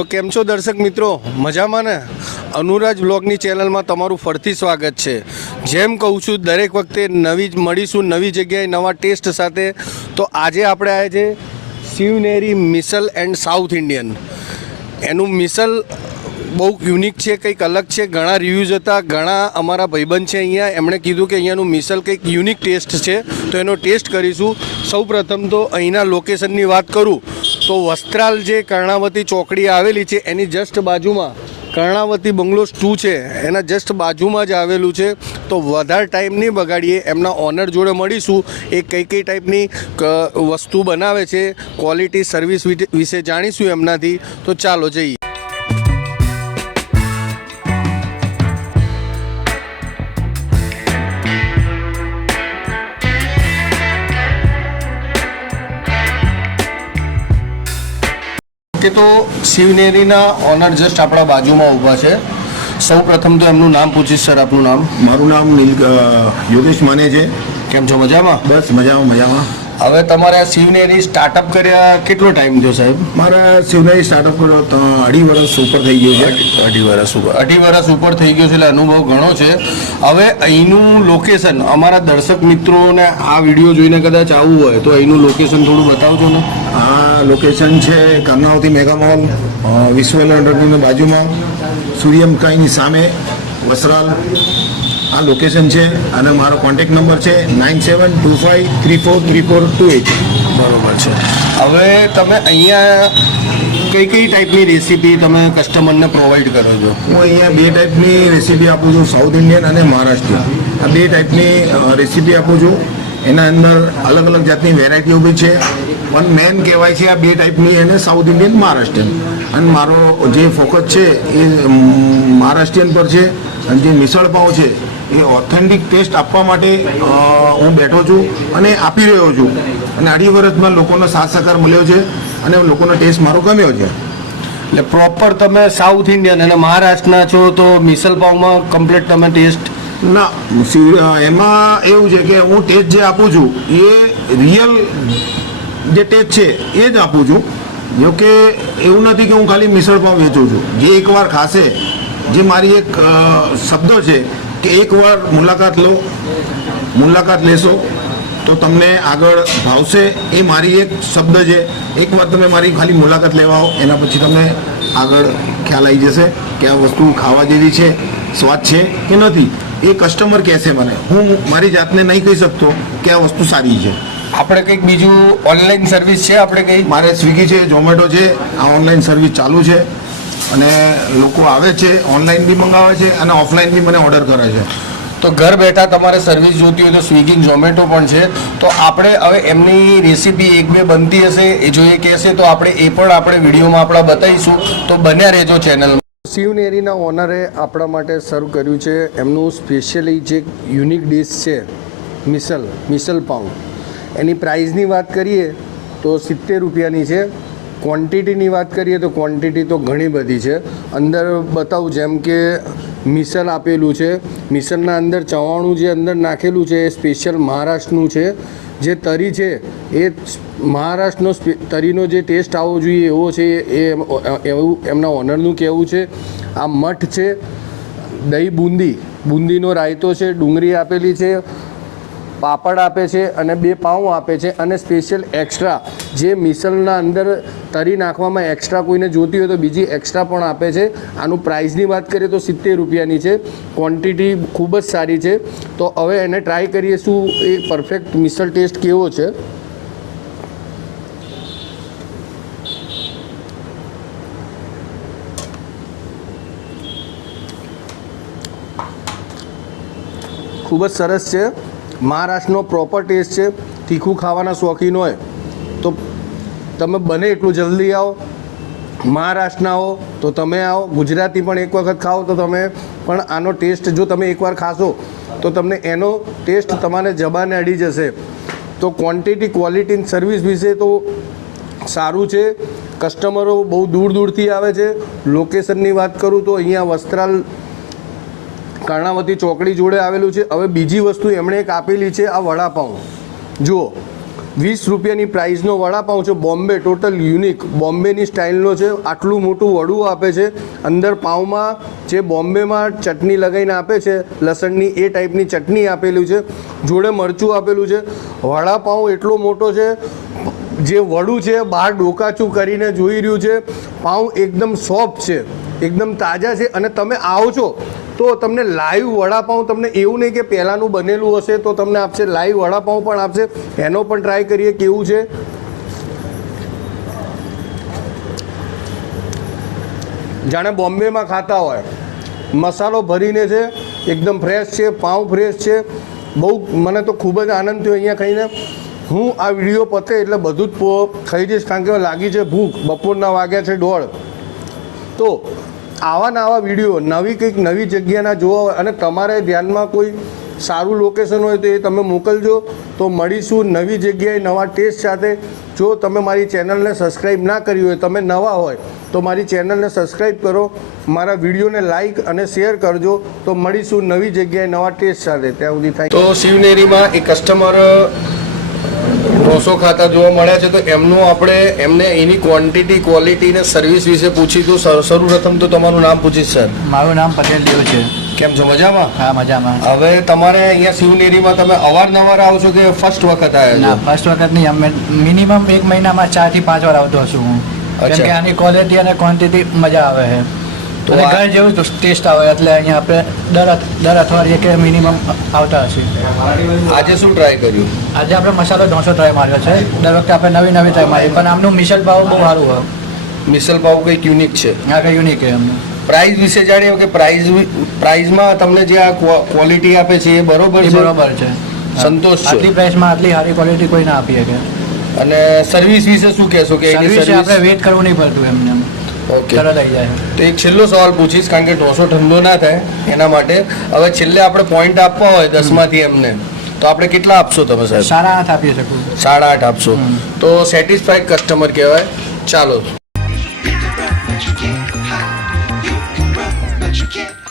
તો કેમ છો દર્શક મિત્રો, મજામાં ને? અનુરાજ બ્લોગની ચેનલમાં તમારું ફરીથી સ્વાગત છે. જેમ કહું છું દરેક વખતે નવી જ મળીશું, નવી જગ્યાએ નવા ટેસ્ટ સાથે. તો આજે આપણે આવ્યા છે Shivneri misal and south Indian. એનું મિસલ બહુ યુનિક છે, કંઈક અલગ છે. ઘણા રિવ્યૂઝ હતા, ઘણા અમારા ભાઈબંધ છે અહીંયા, એમણે કીધું કે અહીંયાનું મિસલ કંઈક યુનિક ટેસ્ટ છે, તો એનો ટેસ્ટ કરીશું. સૌ પ્રથમ તો અહીંના લોકેશનની વાત કરું તો વસ્ત્રાલ જે કર્ણાવતી ચોકડી આવેલી છે એની જસ્ટ બાજુમાં કર્ણાવતી બંગલોઝ 2 છે, એના જસ્ટ બાજુમાં જ આવેલું છે. તો વધારે ટાઈમ નહીં બગાડીએ, એમના ઓનર જોડે મળીશું. એ કઈ કઈ ટાઈપની વસ્તુ બનાવે છે, ક્વોલિટી સર્વિસ વિશે જાણીશું એમનાથી. તો ચાલો જઈએ. કે તો શિવનેરીના ઓનર જસ્ટ આપણા બાજુમાં ઊભા છે. સૌ પ્રથમ તો એમનું નામ પૂછીશ. સર, આપનું નામ? મારું નામ યોગેશ માને છે. કેમ છો? મજામાં? બસ મજામાં. હવે તમારે આ શિવનેરી સ્ટાર્ટઅપ કર્યા કેટલો ટાઈમ થયો સાહેબ? મારા શિવનેરી સ્ટાર્ટઅપ કર્યો તો 2.5 વર્ષ ઉપર થઈ ગયું છે. 2.5 વર્ષ ઉપર થઈ ગયું છે, એટલે અનુભવ ઘણો છે. હવે અહીંનું લોકેશન અમારા દર્શક મિત્રોને આ વિડીયો જોઈને કદાચ આવવું હોય તો અહીંનું લોકેશન થોડું બતાવજો ને. આ લોકેશન છે કર્ણાવતી મેગા મોલ, વિશ્વ એન્ટરપ્રાઇઝની બાજુમાં, સૂર્યમકાઈની સામે, વસ્ત્રાલ. આ લોકેશન છે અને મારો કોન્ટેક્ટ નંબર છે 9725343428. બરોબર છે. હવે તમે અહીંયા કઈ કઈ ટાઈપની રેસીપી તમે કસ્ટમરને પ્રોવાઈડ કરો છો? હું અહીંયા 2 ટાઈપની રેસીપી આપું છું, સાઉથ ઇન્ડિયન અને મહારાષ્ટ્રીયન. આ 2 ટાઈપની રેસીપી આપું છું. એના અંદર અલગ અલગ જાતની વેરાયટીઓ બી છે, પણ મેન કહેવાય છે આ 2 ટાઈપની, એને સાઉથ ઇન્ડિયન, મહારાષ્ટ્રીયન. અને મારો જે ફોકસ છે એ મહારાષ્ટ્રીયન પર છે. અને જે મિસળ પાઉં છે એ ઓથેન્ટિક ટેસ્ટ આપવા માટે હું બેઠો છું અને આપી રહ્યો છું. અને 2.5 વર્ષમાં લોકોનો સાથ સહકાર મળ્યો છે અને લોકોનો ટેસ્ટ મારો ગમ્યો છે. એટલે પ્રોપર તમે સાઉથ ઇન્ડિયન અને મહારાષ્ટ્રના છો, તો મિસલ પાઉંમાં કમ્પ્લીટ તમે ટેસ્ટ? ના, એમાં એવું છે કે હું ટેસ્ટ જે આપું છું એ રિયલ જે ટેસ્ટ છે એ જ આપું છું. જો કે એવું નથી કે હું ખાલી મિસળ પાઉં વેચું છું. જે એકવાર ખાશે, જે મારી એક શબ્દ છે કે એકવાર મુલાકાત લેશો તો તમને આગળ ભાવશે. એ મારી એક શબ્દ છે. એકવાર તમે મારી ખાલી મુલાકાત લેવા આવો, એના પછી તમને આગળ ખ્યાલ આવી જશે કે આ વસ્તુ ખાવા જેવી છે, સ્વાદ છે કે નથી. એ કસ્ટમર કહેશે મને. હું મારી જાતને નહીં કહી શકતો કે આ વસ્તુ સારી છે. આપણે કંઈક બીજું ઓનલાઈન સર્વિસ છે? આપણે કંઈ મારે સ્વિગી છે, ઝોમેટો છે, આ ઓનલાઈન સર્વિસ ચાલુ છે અને લોકો આવે છે, ઓનલાઈન બી મંગાવે છે અને ઓફલાઈન બી મને ઓર્ડર કરે છે. તો ઘર બેઠા તમારે સર્વિસ જોતી હોય તો સ્વિગી, ઝોમેટો પણ છે. તો આપણે હવે એમની રેસીપી 1-2 બનતી હશે, એ જો એ કહેશે તો આપણે એ પણ આપણે વિડીયોમાં આપણા બતાવીશું. તો બન્યા રહેજો ચેનલમાં. શિવનેરીના ઓનરે આપણા માટે સર્વ કર્યું છે એમનું સ્પેશિયલી જે યુનિક ડિશ છે મિસલ પાઉં. એની પ્રાઇઝની વાત કરીએ તો 70 રૂપિયાની છે. ક્વોન્ટિટીની વાત કરીએ તો ક્વોન્ટિટી તો ઘણી બધી છે. અંદર બતાવું, જેમ કે મિસલ આપેલું છે. મિસલના અંદર ચવાણું જે અંદર નાખેલું છે એ સ્પેશિયલ મહારાષ્ટ્રનું છે. જે તરી છે એ મહારાષ્ટ્રનો તરીનો જે ટેસ્ટ આવવો જોઈએ એવો છે, એવું એમના ઓનરનું કહેવું છે. આ મઠ છે, દહીં બુંદીનો રાયતો છે, ડુંગળી આપેલી છે, પાપડ આપે છે અને 2 પાઉં આપે છે. અને સ્પેશિયલ એક્સ્ટ્રા જે મિસલના અંદર તરી નાખવામાં એક્સ્ટ્રા કોઈને જોતી હોય તો બીજી એક્સ્ટ્રા પણ આપે છે. આનું પ્રાઇસની વાત કરીએ તો 70 રૂપિયાની છે. ક્વોન્ટિટી ખૂબ જ સારી છે. તો હવે એને ટ્રાય કરીએ શું એ પરફેક્ટ મિસલ ટેસ્ટ કેવો છે. ખૂબ જ સરસ છે. મહારાષ્ટ્રનો પ્રોપર ટેસ્ટ છે. તીખું ખાવાના શોખીન હોય તો તમે બને એટલું જલ્દી આવો. મહારાષ્ટ્રના આવો તો તમે આવો, ગુજરાતી પણ એક વખત ખાઓ તો તમે પણ આનો ટેસ્ટ જો તમે એકવાર ખાશો તો તમને એનો ટેસ્ટ તમારે જબાને અડી જશે. તો ક્વોન્ટિટી, ક્વોલિટી, સર્વિસ વિશે તો સારું છે. કસ્ટમરો બહુ દૂરથી આવે છે. લોકેશનની વાત કરું તો અહીંયા વસ્ત્રાલ કર્ણાવતી ચોકડી જોડે આવેલું છે. હવે બીજી વસ્તુ એમણે એક આપેલી છે, આ વડાપાઉં. જુઓ, 20 રૂપિયાની પ્રાઇસનો વડાપાઉં છે. બોમ્બે ટોટલ યુનિક બોમ્બેની સ્ટાઇલનો છે. આટલું મોટું વડું આપે છે. અંદર પાઉંમાં જે બોમ્બેમાં ચટણી લગાવીને આપે છે લસણની, એ ટાઈપની ચટણી આપેલું છે. જોડે મરચું આપેલું છે. વડાપાઉં એટલો મોટો છે, જે વડું છે બહાર ડોકાચું કરીને જોઈ રહ્યું છે. પાઉં એકદમ સોફ્ટ છે, એકદમ તાજા છે. અને તમે આવો છો તો તમને લાઈવ વડાપાઉં, તમને એવું નહીં કે પહેલાંનું બનેલું હશે તો તમને આપશે, લાઈવ વડાપાઉં પણ આપશે. એનો પણ ટ્રાય કરીએ કેવું છે. જાણે બોમ્બેમાં ખાતા હોય. મસાલો ભરીને છે, એકદમ ફ્રેશ છે, પાઉં ફ્રેશ છે. બહુ મને તો ખૂબ જ આનંદ થયો અહીંયા ખાઈને. હું આ વિડીયો પતે એટલે બધું જ ખાઈ જઈશ, કારણ કે લાગી છે ભૂખ. બપોરના વાગ્યા છે 1:30. તો આવા ને આવા વિડીયો નવી કંઈક નવી જગ્યાના જોવા હોય અને તમારે ધ્યાનમાં કોઈ સારું લોકેશન હોય તો એ તમે મોકલજો. તો મળીશું નવી જગ્યાએ નવા ટેસ્ટ સાથે. જો તમે મારી ચેનલને સબસ્ક્રાઈબ ના કરી હોય, તમે નવા હોય તો મારી ચેનલને સબસ્ક્રાઈબ કરો, મારા વિડીયોને લાઈક અને શેર કરજો. તો મળીશું નવી જગ્યાએ નવા ટેસ્ટ સાથે. ત્યાં સુધી થાય. તો શિવનેરીમાં એક કસ્ટમર ઢોસો ખાતા જોવા મળ્યા છે. તો એમને એની ક્વોન્ટિટી, ક્વોલિટી ને સર્વિસ વિશે પૂછીશું. સર્વપ્રથમ તો તમારું નામ પૂછીશ સર. મારું નામ પટેલ દેવ છે. કેમ છો? મજામાં? હા, મજામાં. હવે તમારે અહીંયા શિવનેરીમાં તમે અવારનવાર આવો છો કે ફર્સ્ટ વખત આવ્યા ના, છો? ફર્સ્ટ વખત નહીં. અમે મિનિમમ એક મહિનામાં 4 થી 5 વાર આવતો હશું હું. કેમ અચ્છા. કે આની ક્વોલિટી અને ક્વોન્ટિટી મજા આવે છે. તો અને આ- ઘર જેવું ટેસ્ટ આવે એટલે અહીંયા આપણે દર અઠવાડિયે કે મિનિમમ આવતા હશે. આજે શું ટ્રાય કર્યું? આજે આપણે મસાલો ઢોસો ટ્રાય માર્યો છે. દર વખતે આપણે નવી નવી ટ્રાય મારી, પણ આમનું મિસલ પાવ બહુ સારું હોય. મિસલ પાવ કંઈક યુનિક છે. આ કંઈ યુનિક છે એમનું. પ્રાઇસ વિશે જાણીએ કે પ્રાઇઝમાં તમને જે આ ક્વોલિટી આપે છે એ બરોબર એ છે? બરોબર છે. સંતોષ છો? આટલી પ્રાઇસમાં આટલી સારી ક્વોલિટી કોઈ ના આપી શકે. અને સર્વિસ વિશે શું કહેશો કે એની સર્વિસ આપણે સર્વિસ? વેઇટ કરવું નહીં પડતું એમને. ઓકે. તરત આવી જાય. તો એક છેલ્લો સવાલ પૂછીશ, કારણ કે ઢોસો ઠંડો ના થાય એના માટે. હવે છેલ્લે આપણે પોઈન્ટ આપવા હોય 10માંથી એમને, તો આપણે કેટલા આપશો તમે સાહેબ? 8.5 આપી શકું. 8.5 આપશો. તો સેટિસ્ફાઈડ કસ્ટમર કહેવાય. ચાલો. You can rap, but you can't hide. You can rap, but you can't